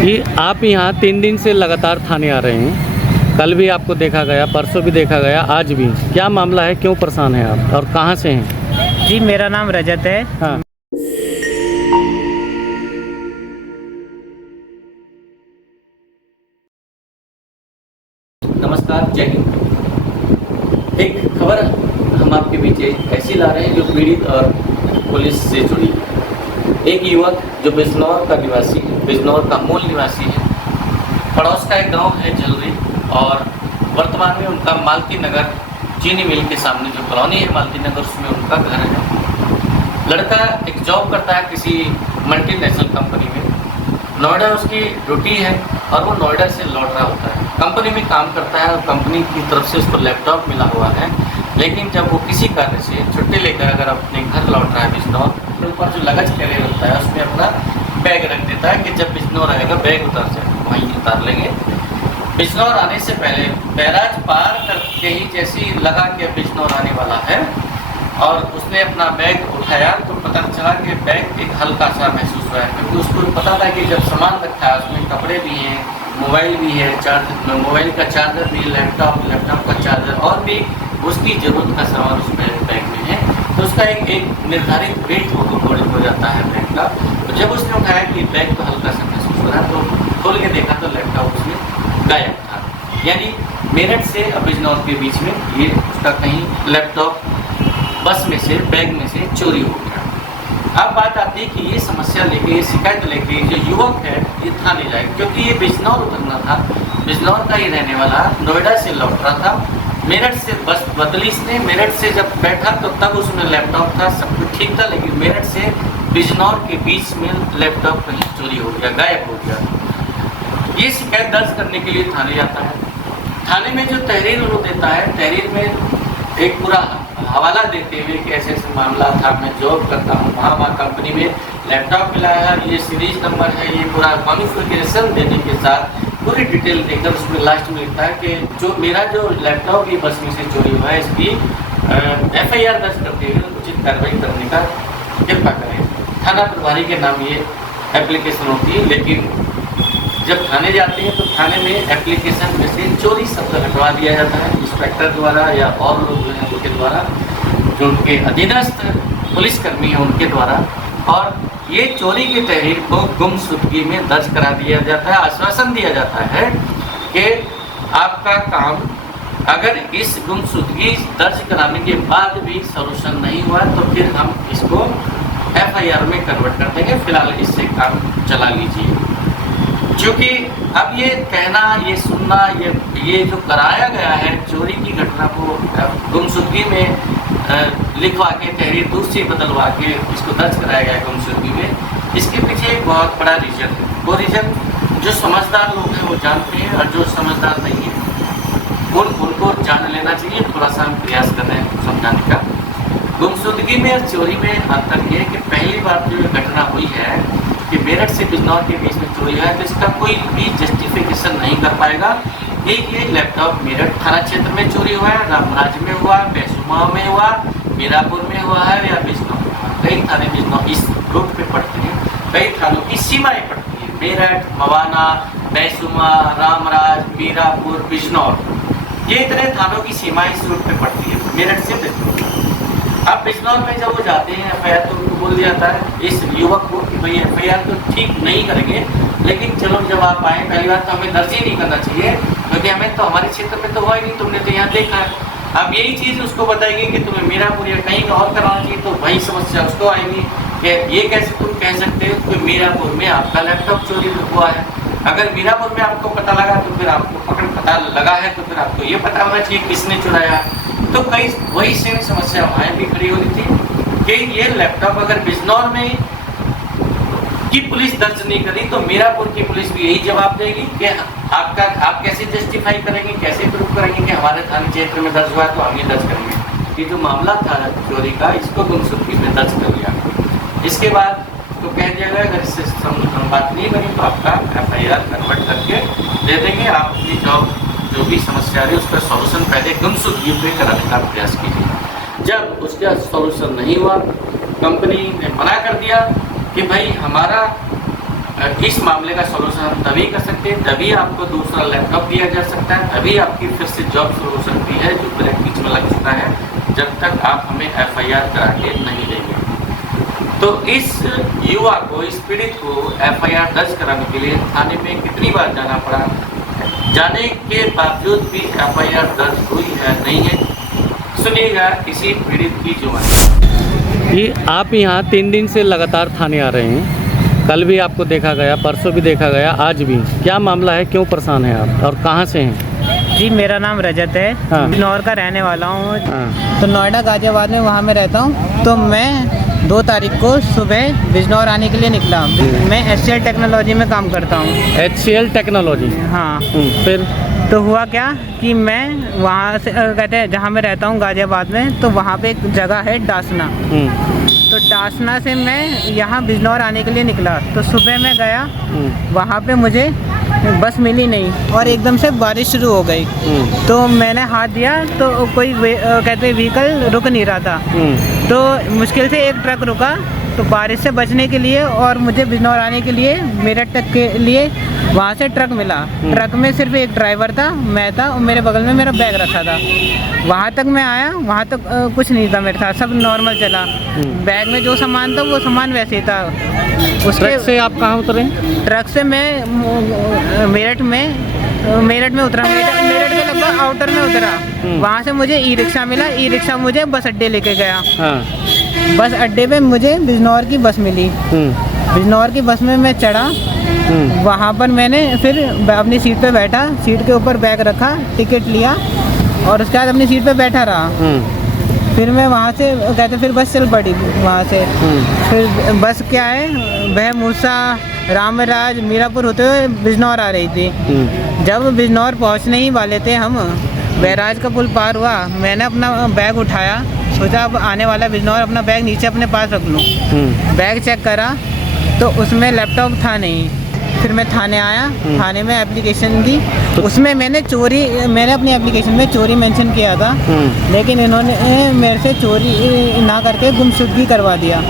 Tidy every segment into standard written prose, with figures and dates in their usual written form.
ये आप यहाँ 3 दिन से लगातार थाने आ रहे हैं। कल भी आपको देखा गया, परसों भी देखा गया, आज भी। क्या मामला है, क्यों परेशान हैं आप और कहाँ से हैं? जी मेरा नाम रजत है। हाँ। नमस्कार, जय हिंद। एक खबर हम आपके बीच ऐसी ला रहे हैं जो पीड़ित और पुलिस से जुड़ी है। एक युवक जो बिजनौर का निवासी, बिजनौर का मूल निवासी है, पड़ोस का एक गांव है झलरी, और वर्तमान में उनका मालती नगर चीनी मिल के सामने जो कॉलोनी है मालती नगर, उसमें उनका घर है। लड़का एक जॉब करता है किसी मल्टीनेशनल कंपनी में। नोएडा उसकी ड्यूटी है और वो नोएडा से लौट रहा होता है। कंपनी में काम करता है और कंपनी की तरफ से उसको लैपटॉप मिला हुआ है, लेकिन जब वो किसी कार्य से छुट्टी लेकर अगर अपने घर लौट रहा है बिजनौर, तो ऊपर जो लगेज कैरियर होता है उसमें अपना बैग रख देता है कि जब बिजनौर आएगा बैग उतार से वहीं उतार लेंगे। बिजनौर आने से पहले बैराज पार करके ही जैसी लगा कि बिजनौर आने वाला है और उसने अपना बैग उठाया तो पता चला कि बैग एक हल्का सा महसूस हुआ है, क्योंकि उसको पता था कि जब सामान रखा है उसमें कपड़े भी हैं, मोबाइल भी है, मोबाइल का चार्जर भी, लैपटॉप का चार्जर और भी उसकी ज़रूरत का सामान उस बैग में है। तो उसका एक निर्धारित वेट हो जाता है बैग का। तो जब उसने उठाया कि बैग तो हल्का सा महसूस हो रहा है, तो खोल के देखा तो लैपटॉप उसमें गायब था। यानी मेरठ से बिजनौर के बीच में ये उसका कहीं लैपटॉप बस में से, बैग में से चोरी हो गया। अब बात आती है कि ये समस्या लेके, ये शिकायत लेके जो युवक है ये थाने जाए, क्योंकि ये बिजनौर उतरना था, बिजनौर का ही रहने वाला, नोएडा से लौट रहा था। मेरठ से बस बदली इसने, मेरठ से जब बैठा तो तब उसमें लैपटॉप था, सब कुछ ठीक था, लेकिन मेरठ से बिजनौर के बीच में लैपटॉप कहीं चोरी हो गया, गायब हो गया। ये शिकायत दर्ज करने के लिए थाने जाता है। थाने में जो तहरीर वो देता है, तहरीर में एक पूरा हवाला देते हुए कि ऐसे ऐसे मामला था, मैं जॉब करता हूँ, वहाँ कंपनी में लैपटॉप मिला है, ये सीरीज नंबर है, ये पूरा कॉन्फ़िगरेशन देने के साथ पूरी डिटेल देकर उसमें लास्ट में लिखता है कि जो मेरा जो लैपटॉप ये बस में से चोरी हुआ है, इसकी FIR दर्ज करते हुए उचित कार्रवाई करने का कृपा करें। थाना प्रभारी के नाम ये एप्लीकेशन होती है, लेकिन जब थाने जाते हैं तो थाने में एप्लीकेशन में से चोरी शब्द हटवा दिया जाता है इंस्पेक्टर द्वारा या और लोग जो हैं उनके द्वारा, जो उनके अधीनस्थ पुलिसकर्मी हैं उनके द्वारा, और ये चोरी की तहरीर को गुमशुदगी में दर्ज करा दिया जाता है। आश्वासन दिया जाता है कि आपका काम अगर इस गुमशुदगी दर्ज कराने के बाद भी सॉल्यूशन नहीं हुआ तो फिर हम इसको FIR में कन्वर्ट कर देंगे, फिलहाल इससे काम चला लीजिए। क्योंकि अब ये कहना, ये सुनना, ये जो कराया गया है चोरी की घटना को गुमशुदगी में लिखवा के तहरीर दूसरी बदलवा के इसको दर्ज कराया गया है गुमशुदगी में, इसके पीछे एक बहुत बड़ा रीजन है। वो रीजन जो समझदार लोग हैं वो जानते हैं, और जो समझदार नहीं है उनको जान लेना चाहिए। थोड़ा सा हम प्रयास कर रहे हैं समझाने का। गुमशुदगी में और चोरी में अंतर ये है कि पहली बार जो घटना हुई है कि मेरठ से बिजनौर के बीच में चोरी है, तो इसका कोई भी जस्टिफिकेशन नहीं कर पाएगा। ये लैपटॉप मेरठ थाना क्षेत्र में चोरी हुआ है, रामराज में हुआ, बैसुमा में हुआ, मीरापुर में हुआ है या बिजनौर में हुआ। कई थाने बिजनौर इस रूट पे पड़ते हैं, कई थानों की सीमाएँ पड़ती हैं, मेरठ, मवाना, बैसुमा, रामराज, मीरापुर, बिजनौर, ये इतने थानों की सीमाएँ इस रूट पे पड़ती है मेरठ से बिजनौर। अब बिजनौर में जब वो जाते हैं FIR तो उनको बोल दिया जाता है इस युवक को कि भाई FIR तो ठीक नहीं करेंगे, लेकिन चलो जब आप आए पहली बार तो हमें दर्ज ही नहीं करना चाहिए, क्योंकि हमें तो हमारे क्षेत्र में तो हुआ ही नहीं, तुमने तो यहाँ देखा है। अब यही चीज़ उसको बताएगी कि तुम्हें मीरापुर या कहीं और कराना चाहिए, तो वही समस्या उसको आएगी कि ये कैसे तुम कह सकते हो कि मीरापुर में आपका लैपटॉप चोरी हुआ है। अगर मीरापुर में आपको पता लगा तो फिर आपको पता लगा है तो फिर आपको ये पता होना चाहिए किसने चुराया। तो कई वही सेम समस्या वहाँ भी खड़ी हो रही थी कि ये लैपटॉप अगर बिजनौर में की पुलिस दर्ज नहीं करी तो मीरापुर की पुलिस भी यही जवाब देगी कि आप कैसे जस्टिफाई करेंगे, कैसे प्रूव करेंगे कि हमारे थाने क्षेत्र में दर्ज हुआ है तो हम ये दर्ज करेंगे। ये जो मामला था चोरी का, इसको गुमशुदगी में दर्ज कर लिया। इसके बाद तो कह दिया गया अगर इससे हम बात नहीं बनी तो आपका FIR कन्वर्ट करके दे देंगे, आप अपनी जॉब जो भी समस्या है उसका सॉल्यूशन पहले गुमशुदगी पे कराने का प्रयास कीजिए। जब उसका सॉल्यूशन नहीं हुआ, कंपनी ने मना कर दिया कि भाई हमारा इस मामले का सॉल्यूशन हम तभी कर सकते हैं, तभी आपको दूसरा लैपटॉप दिया जा सकता है, तभी आपकी फिर से जॉब शुरू हो सकती है जो ब्लैक बीच में लग चुका है, जब तक आप हमें FIR करा के नहीं देंगे। तो इस युवा को, इस पीड़ित को FIR दर्ज कराने के लिए थाने में कितनी बार जाना पड़ा, जाने के बावजूद भी FIR दर्ज हुई है नहीं है, सुनिएगा इसी पीड़ित की जुबानी। ये आप यहाँ 3 दिन से लगातार थाने आ रहे हैं, कल भी आपको देखा गया, परसों भी देखा गया, आज भी। क्या मामला है, क्यों परेशान हैं आप और कहाँ से हैं? जी मेरा नाम रजत है, हाँ। बिजनौर का रहने वाला हूँ। हाँ। तो नोएडा गाजियाबाद में वहाँ में रहता हूँ। तो मैं 2 तारीख को सुबह बिजनौर आने के लिए निकला। मैं HCL टेक्नोलॉजी में काम करता हूँ। HCL technology? हाँ। फिर तो हुआ क्या कि मैं वहाँ से कहते हैं जहाँ मैं रहता हूँ गाजियाबाद में, तो वहाँ पे एक जगह है डासना। तो डासना से मैं यहाँ बिजनौर आने के लिए निकला। तो सुबह मैं गया, वहाँ पे मुझे बस मिली नहीं और एकदम से बारिश शुरू हो गई। तो मैंने हाथ दिया तो कोई कहते व्हीकल रुक नहीं रहा था। तो मुश्किल से एक ट्रक रुका। तो बारिश से बचने के लिए और मुझे बिजनौर आने के लिए मेरठ तक के लिए वहाँ से ट्रक मिला। ट्रक में सिर्फ एक ड्राइवर था, मैं था और मेरे बगल में मेरा बैग रखा था। वहाँ तक मैं आया, वहाँ तक कुछ नहीं था मेरे साथ, सब नॉर्मल चला। बैग में जो सामान था वो सामान वैसे ही था। उसके ट्रक से आप कहाँ उतरे? ट्रक से मैं मेरठ में उतरा। मेरठ के लगभग आउटर में उतरा। वहाँ से मुझे ई-रिक्शा मिला। ई-रिक्शा मुझे बस अड्डे लेके गया। हाँ। बस अड्डे पे मुझे बिजनौर की बस मिली। बिजनौर की बस में मैं चढ़ा। वहाँ पर मैंने फिर अपनी सीट पे बैठा, सीट के ऊपर बैग रखा, टिकट लिया और उसके बाद अपनी सीट पे बैठा रहा। फिर मैं वहाँ से कहते फिर बस चल पड़ी वहाँ से। फिर बस क्या है, वह मूसा रामराज मीरापुर होते हुए बिजनौर आ रही थी। जब बिजनौर पहुँचने ही वाले थे हम, बैराज का पुल पार हुआ, मैंने अपना बैग उठाया, सोचा अब आने वाला बिजनौर, अपना बैग नीचे अपने पास रख लूँ। बैग चेक करा तो उसमें लैपटॉप था नहीं। फिर मैं थाने आया, थाने में एप्लीकेशन दी। उसमें मैंने अपनी एप्लीकेशन में चोरी मेंशन किया था, लेकिन इन्होंने मेरे से चोरी ना करके गुमशुदगी करवा दिया।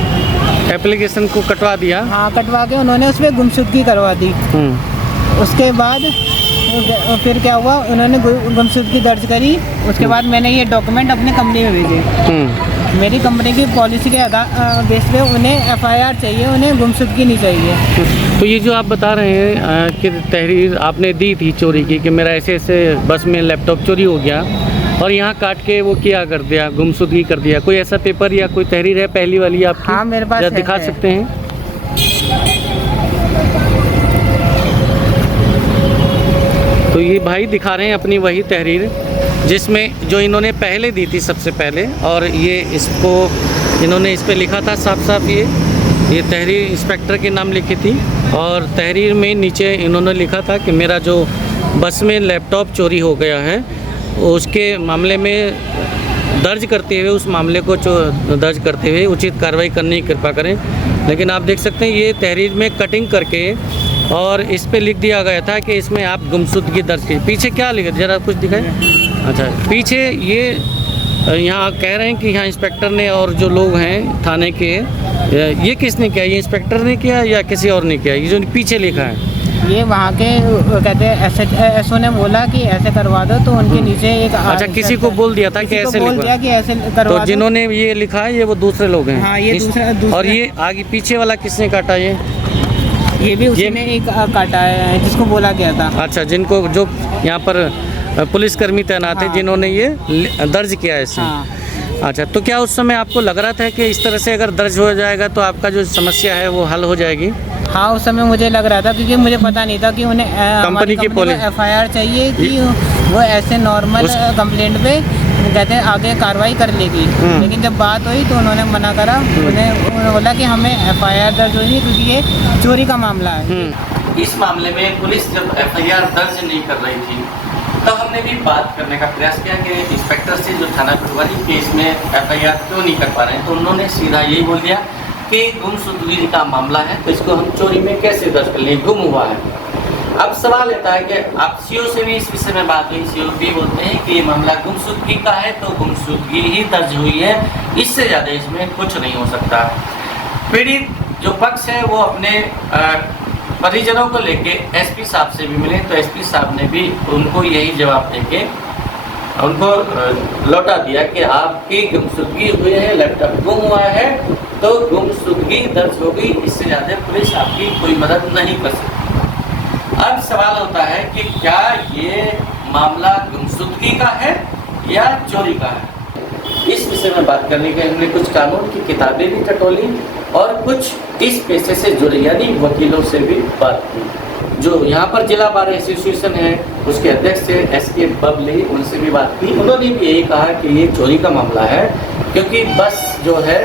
एप्लीकेशन को कटवा दिया? हाँ, कटवा के उन्होंने उसमें गुमशुदगी करवा दी। उसके बाद फिर क्या हुआ, उन्होंने गुमशुदगी दर्ज करी। उसके बाद मैंने ये डॉक्यूमेंट अपनी कंपनी में भेजे। मेरी कंपनी की पॉलिसी के बेस पे उन्हें FIR चाहिए, उन्हें गुमशुदगी नहीं चाहिए। तो ये जो आप बता रहे हैं कि तहरीर आपने दी थी चोरी की, कि मेरा ऐसे ऐसे बस में लैपटॉप चोरी हो गया और यहाँ काट के वो क्या कर दिया, गुमशुदगी कर दिया, कोई ऐसा पेपर या कोई तहरीर है पहली वाली आपकी? हाँ, मेरे पास दिखा सकते हैं? तो ये भाई दिखा रहे हैं अपनी वही तहरीर जिसमें जो इन्होंने पहले दी थी सबसे पहले, और ये इसको इन्होंने इस पे लिखा था साफ साफ, ये तहरीर इंस्पेक्टर के नाम लिखी थी। और तहरीर में नीचे इन्होंने लिखा था कि मेरा जो बस में लैपटॉप चोरी हो गया है उसके मामले में दर्ज करते हुए, उस मामले को दर्ज करते हुए उचित कार्रवाई करने की कृपा करें। लेकिन आप देख सकते हैं ये तहरीर में कटिंग करके और इस पे लिख दिया गया था कि इसमें आप गुमशुदगी दर्ज की। पीछे क्या लिखा, जरा कुछ दिखाएं। अच्छा, पीछे ये यहाँ कह रहे हैं कि यहाँ इंस्पेक्टर ने और जो लोग हैं थाने के, ये किसने किया, ये इंस्पेक्टर ने किया या किसी और ने किया? ये जो पीछे लिखा है ये वहाँ के कहते हैं SO ने बोला कि ऐसे करवा दो, तो उनके नीचे एक अच्छा किसी को बोल दिया था कि ऐसे बोल दिया कि ऐसे करवा तो जिन्होंने ये लिखा है ये वो दूसरे लोग हैं? हाँ, ये दूसरा। और ये आगे पीछे वाला किसने काटा? ये भी उसी ने एक काटा है जिसको बोला गया था। अच्छा, जिनको जो यहाँ पर पुलिसकर्मी तैनात है जिन्होंने ये दर्ज किया है इसे। हाँ। अच्छा, तो क्या उस समय आपको लग रहा था कि इस तरह से अगर दर्ज हो जाएगा तो आपका जो समस्या है वो हल हो जाएगी? हाँ, उस समय मुझे लग रहा था, क्योंकि मुझे पता नहीं था कि उन्हें कंपनी की FIR चाहिए कि वो ऐसे नॉर्मल कंप्लेंट पे कहते हैं आगे कार्रवाई कर लेगी। लेकिन जब बात हुई तो उन्होंने मना करा। उन्होंने बोला कि हमें FIR दर्ज होगी क्योंकि ये चोरी का मामला है। इस मामले में पुलिस जब FIR दर्ज नहीं कर रही थी तब हमने भी बात करने का प्रयास किया कि इंस्पेक्टर से जो थाना कोतवाली केस में FIR क्यों नहीं कर पा रहे हैं। तो उन्होंने सीधा यही बोल दिया कि गुमशुदगी का मामला है तो इसको हम चोरी में कैसे दर्ज कर लें, गुम हुआ है। अब सवाल रहता है कि आप CO से भी इस विषय में बात हुई, CO भी बोलते हैं कि ये मामला गुमशुदगी का है तो गुमशुदगी ही दर्ज हुई है, इससे ज़्यादा इसमें कुछ नहीं हो सकता। पीड़ित जो पक्ष है वो अपने परिजनों को लेके एसपी साहब से भी मिले, तो एसपी साहब ने भी उनको यही जवाब देके उनको लौटा दिया कि आपकी गुमशुदगी हुई है, लैपटॉप गुम हुआ है तो गुमशुदगी दर्ज हो गई, इससे ज़्यादा पुलिस आपकी कोई मदद नहीं कर सकती। अब सवाल होता है कि क्या ये मामला गुमशुदगी का है या चोरी का है। इस विषय में बात करने के लिए हमने कुछ कानून की किताबें भी टटोली और कुछ इस पेशे से जुड़े यानी वकीलों से भी बात की। जो यहाँ पर जिला बार एसोसिएशन है उसके अध्यक्ष है एसके बबली, उनसे भी बात की। उन्होंने भी यही कहा कि ये चोरी का मामला है, क्योंकि बस जो है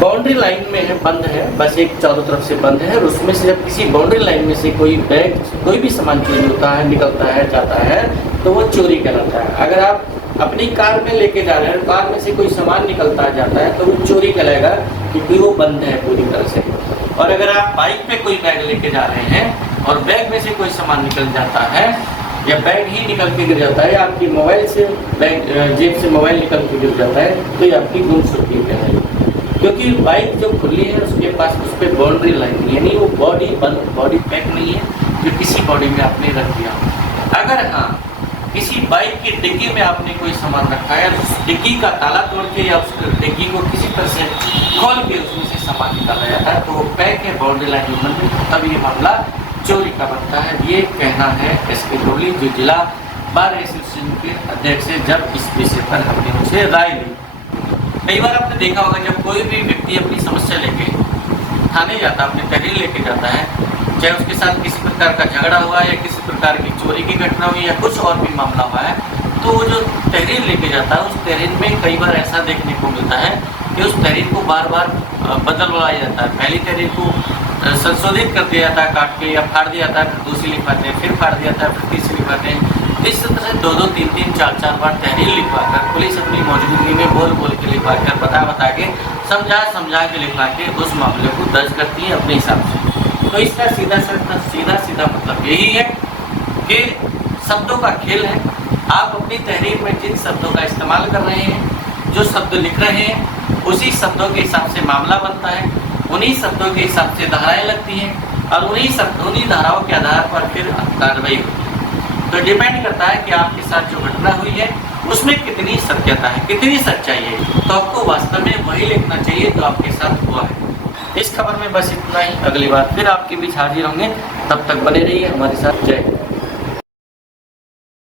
बाउंड्री लाइन में है, बंद है, बस एक चारों तरफ से बंद है और उसमें से जब किसी बाउंड्री लाइन में से कोई बैग कोई भी सामान चोरी होता है, निकलता है, जाता है तो वो चोरी कहलाता है। अगर आप अपनी कार में लेके जा रहे हैं, कार में से कोई सामान निकलता जाता है तो वो चोरी कहलाएगा, क्योंकि वो बंद है पूरी तरह से। और अगर आप बाइक पे कोई बैग लेके जा रहे हैं और बैग में से कोई सामान निकल जाता है या बैग ही निकल के गिर जाता है, आपकी मोबाइल से बैग जेब से मोबाइल निकल के गिर जाता है तो ये आपकी गुमशुदगी कहलाएगी। क्योंकि बाइक जो खुली है उसके पास उस पर बाउंड्री लाइन नहीं, यानी वो बॉडी बंद, बॉडी पैक नहीं है जो किसी बॉडी में आपने रख दिया। अगर हाँ किसी बाइक की डिग्गी में आपने कोई सामान रखा है, उस डिग्गी का ताला तोड़ के या उस डिग्गी को किसी तरह से खोल के उसमें से सामान निकाला जाता है तो वो पैक है, बाउंड्री लाइन में बंद है, तब ये मामला चोरी का बनता है। ये कहना है एसके बबली, जो जिला बार एसोसिएशन के अध्यक्ष है, जब इस विषय पर हमने उनसे राय ली। कई बार आपने देखा होगा जब कोई भी व्यक्ति अपनी समस्या लेके थाने जाता है, अपनी तहरीर लेके जाता है, चाहे उसके साथ किसी प्रकार का झगड़ा हुआ है या किसी प्रकार की चोरी की घटना हुई या कुछ और भी मामला हुआ है, तो वो जो तहरीर लेके जाता है उस तहरीर में कई बार ऐसा देखने को मिलता है कि उस तहरीर को बार बार बदलवाया जाता है। पहली तहरीर को संशोधित कर दिया जाता है, काट के या फाड़ दिया जाता है, फिर दूसरी लिखवाते हैं, फिर फाड़ दिया जाता है, फिर तीसरी लिखवाते हैं। इस तरह से 2-2, 3-3, 4-4 बार तहरीर लिखवा कर पुलिस अपनी मौजूदगी में बोल बोल के लिखवा कर बता के समझा के लिखवा के उस मामले को दर्ज करती है अपने हिसाब से। तो इसका सीधा मतलब यही है कि शब्दों का खेल है। आप अपनी तहरीर में जिन शब्दों का इस्तेमाल कर रहे हैं, जो शब्द लिख रहे हैं, उसी शब्दों के हिसाब से मामला बनता है, उन्हीं शब्दों के हिसाब से धाराएं लगती हैं और उन्हीं धाराओं के आधार पर फिर कार्रवाई होती है। तो डिपेंड करता है कि आपके साथ जो घटना हुई है उसमें कितनी सत्यता है, कितनी सच्चाई है, तो आपको वास्तव में वही लिखना चाहिए जो आपके साथ हुआ है। इस खबर में बस इतना ही। अगली बार फिर आपके बीच हाजिर होंगे, तब तक बने रहिए हमारे साथ। जय हिंद।